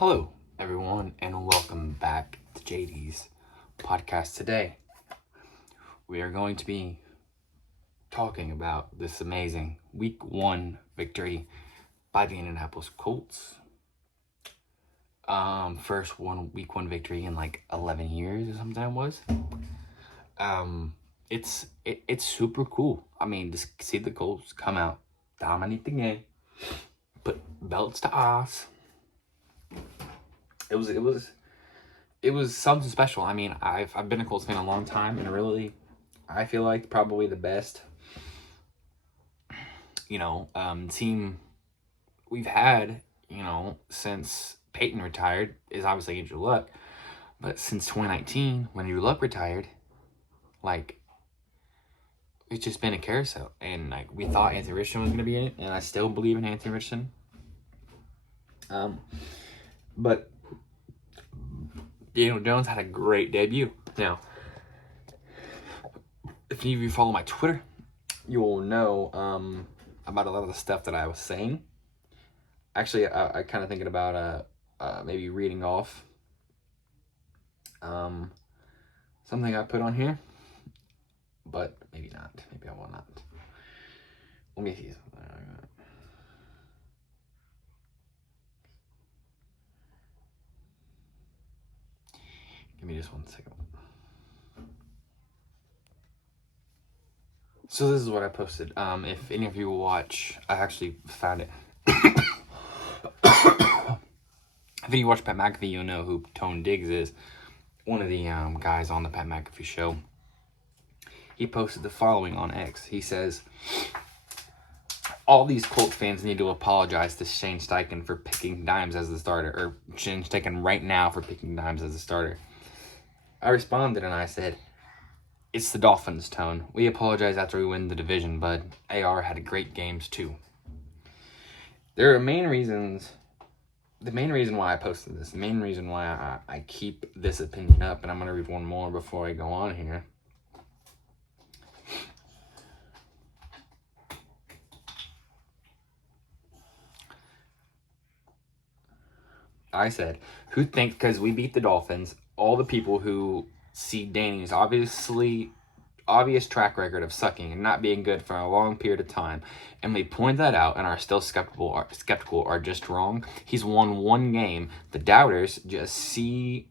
Hello, everyone, and welcome back to JD's podcast. Today, we are going to be talking about this amazing Week 1 victory by the Indianapolis Colts. First Week 1 victory in like 11 years or something it was. It's super cool. I mean, just see the Colts come out, dominate the game, put belts to ass. It was something special. I mean, I've been a Colts fan a long time, and really, I feel like probably the best, team we've had, since Peyton retired is obviously Andrew Luck, but since 2019 when Andrew Luck retired, it's just been a carousel, and we thought Anthony Richardson was gonna be in it, and I still believe in Anthony Richardson. But Daniel Jones had a great debut. Now, if any of you follow my Twitter, you will know about a lot of the stuff that I was saying. Actually, I kind of thinking about maybe reading off something I put on here, but maybe not. Maybe I will not. Let me see. Give me just 1 second. So this is what I posted. If any of you watch, I actually found it. If you watch Pat McAfee, you'll know who Tone Diggs is. One of the guys on the Pat McAfee show. He posted the following on X. He says, all these Colts fans need to apologize to Shane Steichen for picking Dimes as the starter, or Shane Steichen right now for picking Dimes as the starter. I responded and I said, it's the Dolphins, Tone. We apologize after we win the division, but AR had great games too. There are the main reason why I posted this, the main reason why I keep this opinion up, and I'm going to read one more before I go on here. I said, who thinks because we beat the Dolphins, all the people who see Danny's obvious track record of sucking and not being good for a long period of time, and we point that out and are still skeptical are just wrong. He's won one game. The doubters just see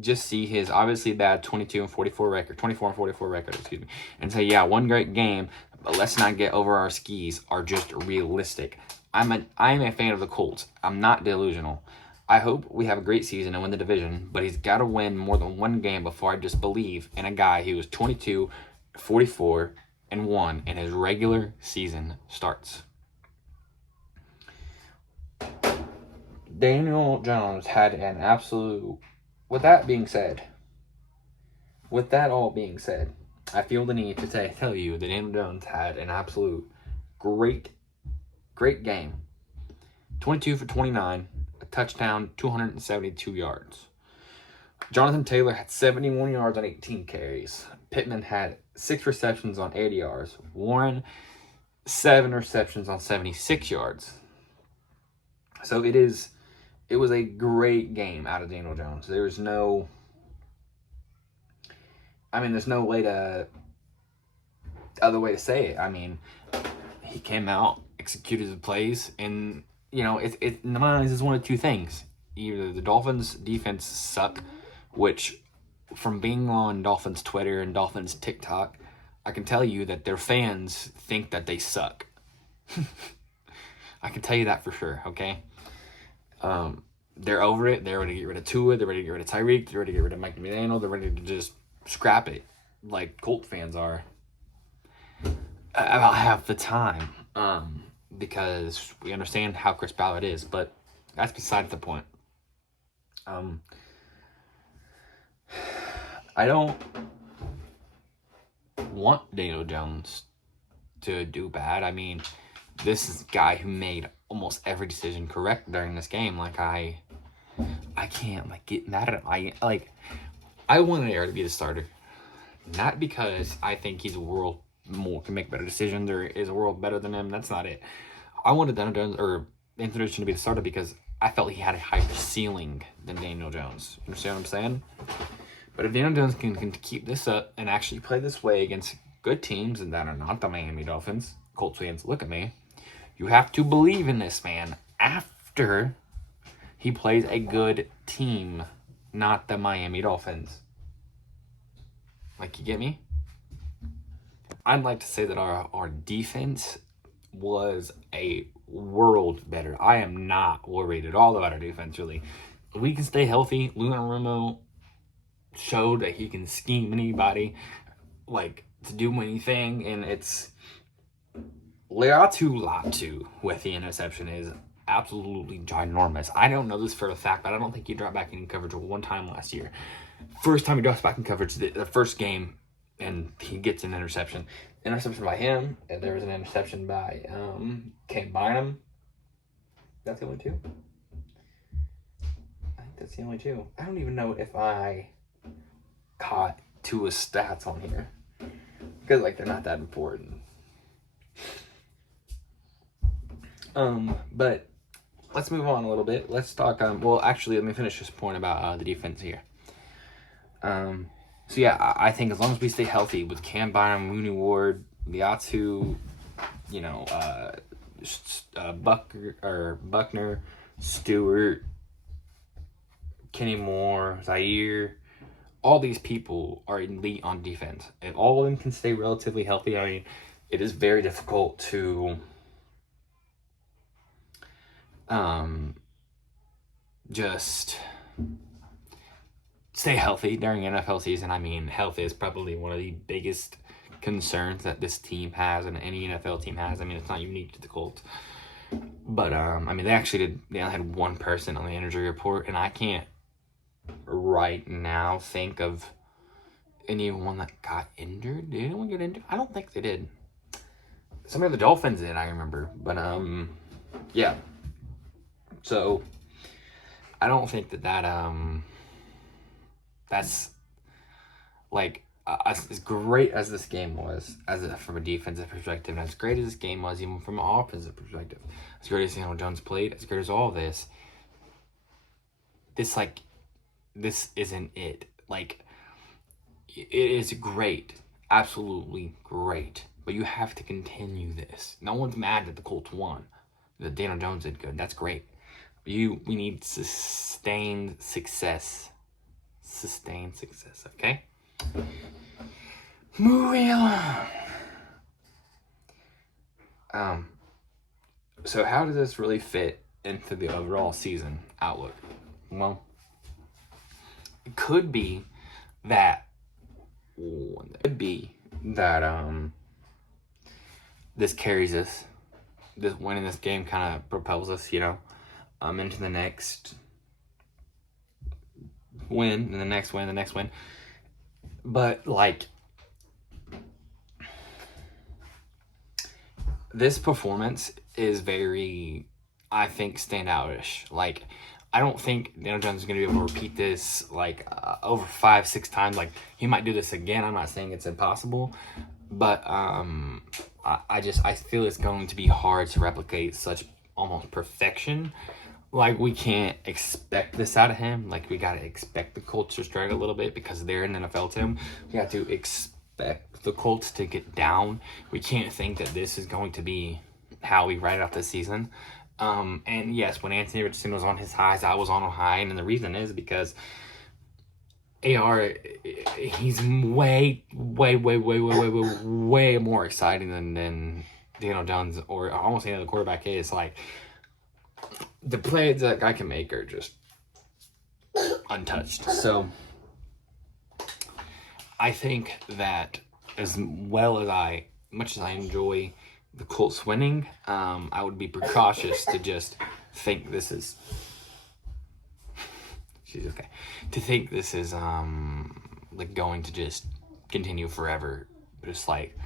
his obviously bad 24 and 44 record, and say, yeah, one great game, but let's not get over our skis, are just realistic. I'm a fan of the Colts. I'm not delusional. I hope we have a great season and win the division, but he's got to win more than one game before I just believe in a guy who was 22, 44, and 1 in his regular season starts. Daniel Jones had an absolute... With that all being said, I feel the need to tell you that Daniel Jones had an absolute great game. 22 for 29, a touchdown, 272 yards. Jonathan Taylor had 71 yards on 18 carries. Pittman had 6 receptions on 80 yards. Warren, 7 receptions on 76 yards. So it was a great game out of Daniel Jones. There's no other way to say it. I mean, he came out, executed the plays, and it in my eyes is one of two things. Either the Dolphins defense suck, which from being on Dolphins Twitter and Dolphins TikTok, I can tell you that their fans think that they suck. I can tell you that for sure, okay? They're over it. They're ready to get rid of Tua. They're ready to get rid of Tyreek. They're ready to get rid of Mike McDaniel. They're ready to just scrap it like Colt fans are about half the time. Because we understand how Chris Ballard is, but that's besides the point. I don't want Daniel Jones to do bad. I mean, this is a guy who made almost every decision correct during this game. I can't get mad at him. I wanted Air to be the starter, not because I think he's can make better decisions or is a world better than him. That's not it. I wanted Daniel Jones or Anthony Richardson to be the starter because I felt he had a higher ceiling than Daniel Jones. You understand what I'm saying? But if Daniel Jones can keep this up and actually play this way against good teams and that are not the Miami Dolphins, Colts fans, look at me. You have to believe in this man after he plays a good team, not the Miami Dolphins. Like, you get me? I'd like to say that our defense was a world better. I am not worried at all about our defense, really. We can stay healthy. Lunarumo showed that he can scheme anybody, like, to do anything, and it's Latu with the interception is absolutely ginormous. I don't know this for a fact, but I don't think he dropped back in coverage one time last year. First time he drops back in coverage, the first game, and he gets an interception. Interception by him, and there was an interception by Cam Bynum. That's the only two? I think that's the only two. I don't even know if I caught Tua's stats on here, because, like, they're not that important. But let's move on a little bit. Let's talk, well, actually, let me finish this point about the defense here. So yeah, I think as long as we stay healthy with Cam Bynum, Mooney Ward, Liatu, Buckner, Stewart, Kenny Moore, Zaire, all these people are elite on defense. If all of them can stay relatively healthy, I mean, it is very difficult to just stay healthy during NFL season. I mean, health is probably one of the biggest concerns that this team has and any NFL team has. I mean, it's not unique to the Colts. But, I mean, they only had one person on the injury report, and I can't right now think of anyone that got injured. Did anyone get injured? I don't think they did. Some of the Dolphins did, I remember. But, yeah. So, I don't think that's, like, as great as this game was, from a defensive perspective, and as great as this game was, even from an offensive perspective, as great as Daniel Jones played, as great as all this isn't it. Like, it is great, absolutely great, but you have to continue this. No one's mad that the Colts won, that Daniel Jones did good. That's great. We need sustained success. Sustained success, okay? Moving on. So how does this really fit into the overall season outlook? Well, it could be that this carries us. This winning this game kind of propels us, into the next win, and the next win, the next win. But, like, this performance is very, I think, standout-ish. Like, I don't think Daniel Jones is going to be able to repeat this, like, over 5-6 times. Like, he might do this again. I'm not saying it's impossible. But I feel it's going to be hard to replicate such almost perfection. Like, we can't expect this out of him. Like, we got to expect the Colts to struggle a little bit because they're an NFL team. We got to expect the Colts to get down. We can't think that this is going to be how we write out the season. And yes, when Anthony Richardson was on his highs, I was on a high. And the reason is because AR, he's way more exciting than Daniel Jones or almost any other quarterback is. Like, the plays that guy can make are just untouched. So I think that as much as I enjoy the Colts winning, I would be precautious to just think this is she's okay. To think this is like going to just continue forever. Just like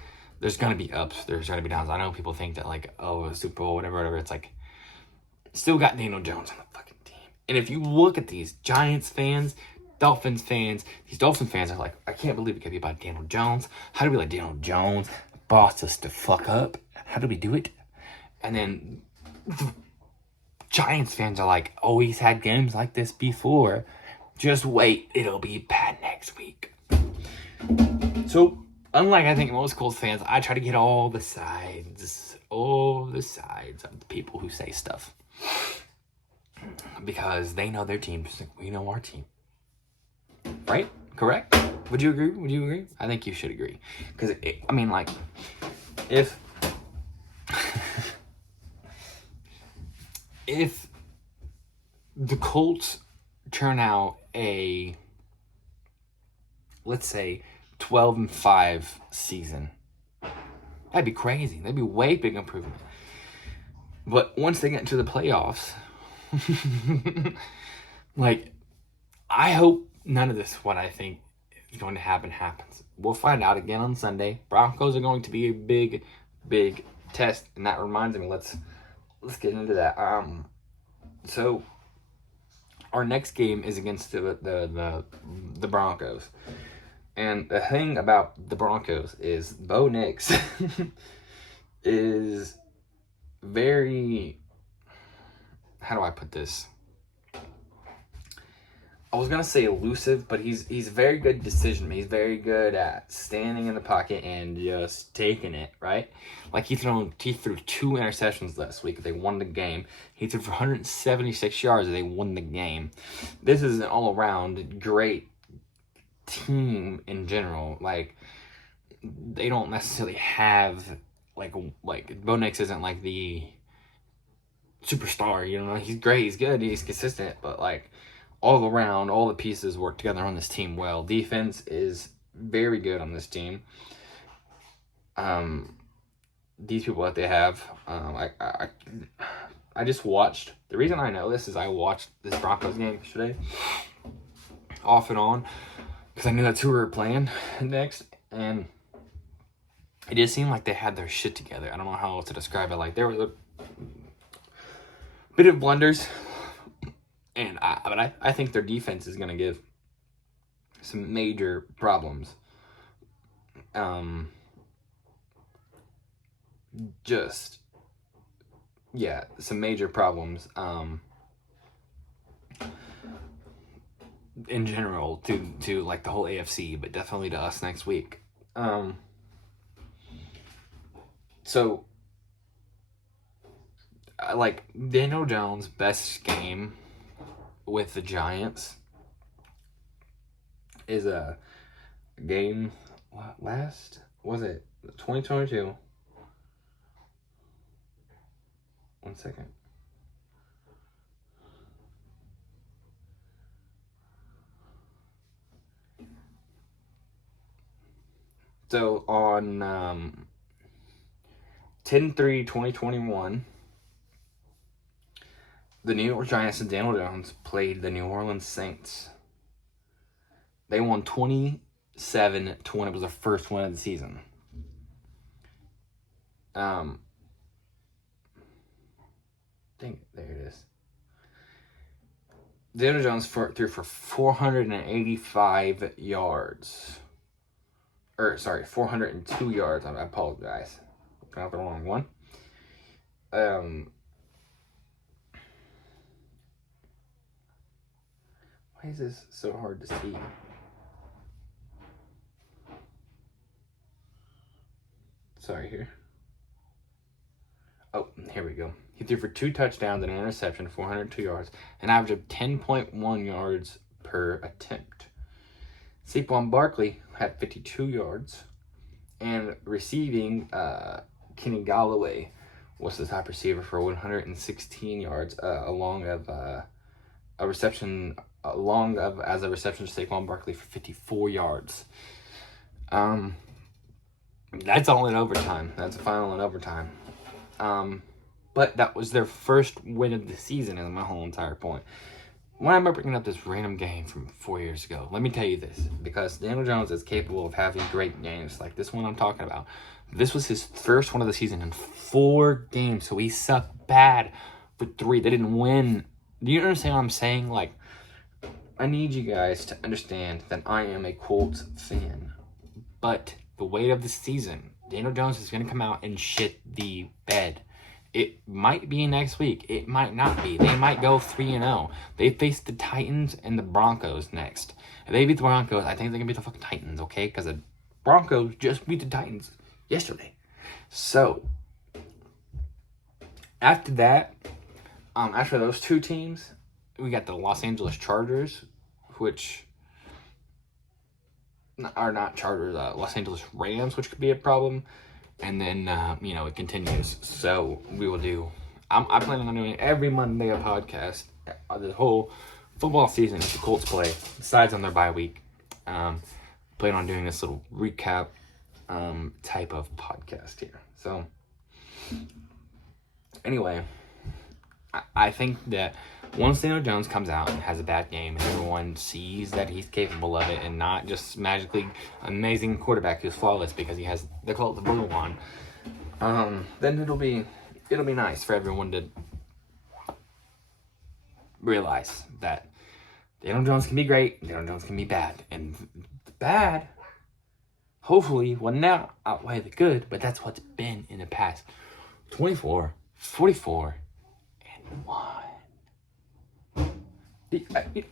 there's gonna be ups, there's gonna be downs. I know people think that, like, oh, Super Bowl, whatever. It's like, still got Daniel Jones on the fucking team. And if you look at these Giants fans, Dolphins fans, these Dolphin fans are like, I can't believe it could be about Daniel Jones. How do we let Daniel Jones boss us to fuck up? How do we do it? And then Giants fans are like, oh, he's had games like this before. Just wait, it'll be bad next week. So, unlike I think most Colts fans, I try to get all the sides of the people who say stuff. Because they know their team just like we know our team. Right? Correct? Would you agree? I think you should agree. Because, I mean, like, if... if the Colts turn out a, let's say, 12-5 season, that'd be crazy. That'd be way big improvement. But once they get into the playoffs, like, I hope none of this, what I think is going to happen, happens. We'll find out again on Sunday. Broncos are going to be a big, big test. And that reminds me, let's get into that. So our next game is against the Broncos. And the thing about the Broncos is Bo Nix is very, how do I put this? I was gonna say elusive, but he's very good decision. He's very good at standing in the pocket and just taking it, right? Like he threw 2 interceptions last week. They won the game. He threw for 176 yards. And they won the game. This is an all around great team in general. Like they don't necessarily have like Bo Nix isn't like the superstar. You know, he's great. He's good. He's consistent, but like. All around, all the pieces work together on this team well. Defense is very good on this team. These people that they have, I just watched. The reason I know this is I watched this Broncos game yesterday, off and on, because I knew that's who we were playing next, and it just seemed like they had their shit together. I don't know how else to describe it. Like there was a bit of blunders. But I think their defense is going to give some major problems. Some major problems. In general, to like the whole AFC, but definitely to us next week. So, like Daniel Jones' best game with the Giants is a game last, was it 2022? 1 second. So on 10/3/2021, the New York Giants and Daniel Jones played the New Orleans Saints. They won 27-20. It was their first win of the season. There it is. Daniel Jones threw for 485 yards. 402 yards. I apologize. Got the wrong one. Why is this so hard to see? Sorry here. Oh, here we go. He threw for 2 touchdowns and an interception, 402 yards, an average of 10.1 yards per attempt. Saquon Barkley had 52 yards, and receiving, Kenny Galloway was the top receiver for 116 yards, along as a reception to Saquon Barkley for 54 yards. That's all in overtime. That's a final in overtime. But that was their first win of the season, is my whole entire point. Why am I bringing up this random game from 4 years ago? Let me tell you this. Because Daniel Jones is capable of having great games like this one I'm talking about. This was his first one of the season in 4 games. So he sucked bad for 3. They didn't win. Do you understand what I'm saying? Like, I need you guys to understand that I am a Colts fan. But the weight of the season, Daniel Jones is going to come out and shit the bed. It might be next week. It might not be. They might go 3-0. They face the Titans and the Broncos next. If they beat the Broncos, I think they're going to beat the fucking Titans, okay? Because the Broncos just beat the Titans yesterday. So, after that, after those two teams, we got the Los Angeles Chargers, which are not Chargers, Los Angeles Rams, which could be a problem. And then, it continues. So, we will do... I plan on doing every Monday a podcast. The whole football season if the Colts play, besides on their bye week. Plan on doing this little recap type of podcast here. So, anyway, I think that once Daniel Jones comes out and has a bad game and everyone sees that he's capable of it and not just magically amazing quarterback who's flawless because he has the Colts blue on, then it'll be nice for everyone to realize that Daniel Jones can be great, Daniel Jones can be bad, and the bad hopefully will now outweigh the good, but that's what's been in the past. 24, 44, and 1.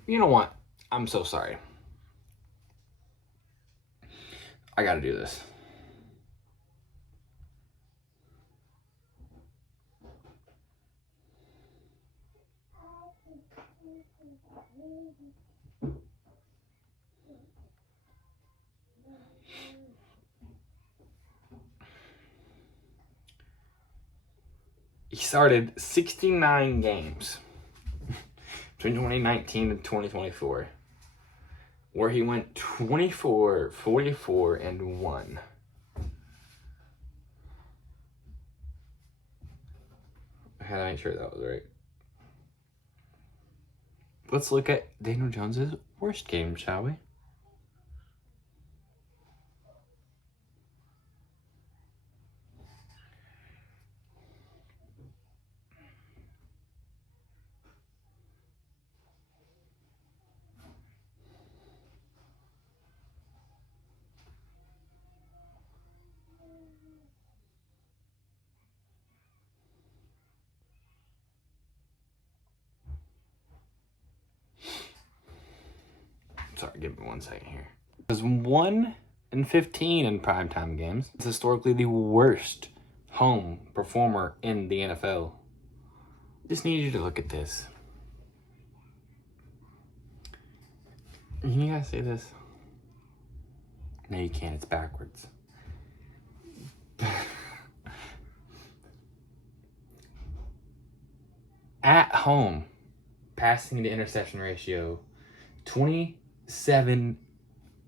You know what? I'm so sorry. I gotta do this. He started 69 games between 2019 and 2024, where he went 24, 44, and 1. I had to make sure that was right. Let's look at Daniel Jones's worst game, shall we? Sorry, give me 1 second here. It was 1-15 in primetime games. It's historically the worst home performer in the NFL. Just need you to look at this. Can you guys see this? No, you can't. It's backwards. At home, passing to interception ratio, 27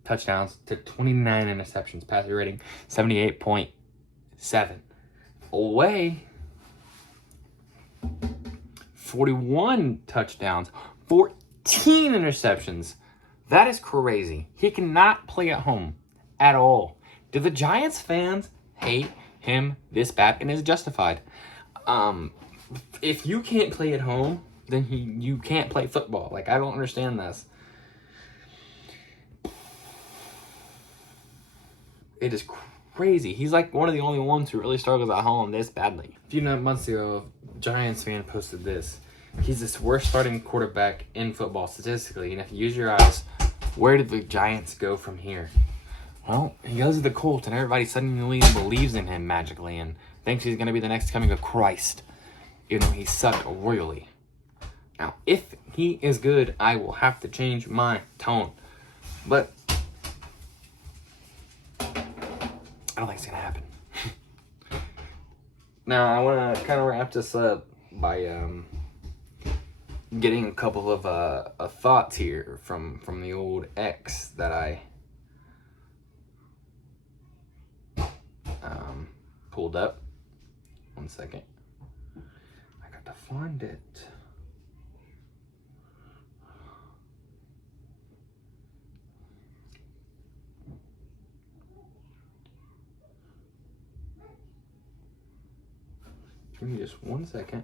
touchdowns to 29 interceptions. Passer rating, 78.7. Away, 41 touchdowns, 14 interceptions. That is crazy. He cannot play at home at all. Do the Giants fans hate him this bad? And is it justified? If you can't play at home, then you can't play football. Like, I don't understand this. It is crazy. He's like one of the only ones who really struggles at home this badly. A few months ago, a Giants fan posted this. He's the worst starting quarterback in football statistically. And if you use your eyes, where did the Giants go from here? Well, he goes to the Colts, and everybody suddenly believes in him magically and thinks he's going to be the next coming of Christ, even though he sucked royally. Now, if he is good, I will have to change my tone. But I don't think it's going to happen. Now, I want to kind of wrap this up by getting a couple of thoughts here from the old X that I pulled up. 1 second. I got to find it. Give me just 1 second.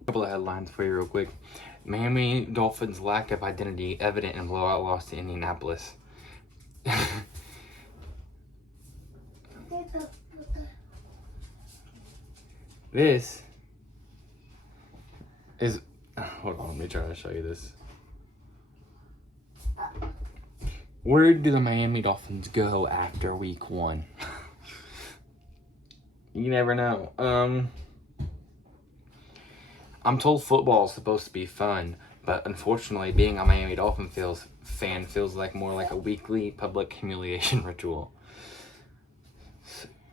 A couple of headlines for you real quick. Miami Dolphins' lack of identity evident in blowout loss to Indianapolis. This Hold on, let me try to show you this. Where do the Miami Dolphins go after week 1? You never know. I'm told football is supposed to be fun, but unfortunately, being a Miami Dolphin fan feels like more like a weekly public humiliation ritual.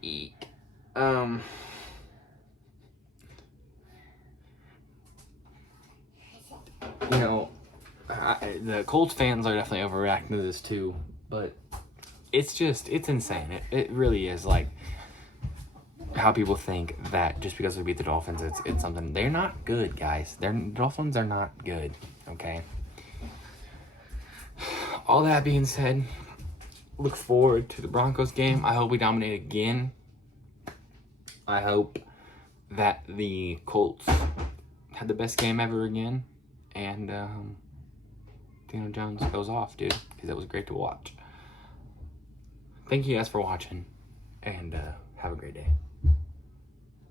Eek. You know, the Colts fans are definitely overreacting to this too, but it's insane. It really is, like, how people think that just because we beat the Dolphins, it's something. They're not good, guys. Dolphins are not good, okay? All that being said, look forward to the Broncos game. I hope we dominate again. I hope that the Colts had the best game ever again. And Daniel Jones goes off, dude, because it was great to watch. Thank you guys for watching, and have a great day.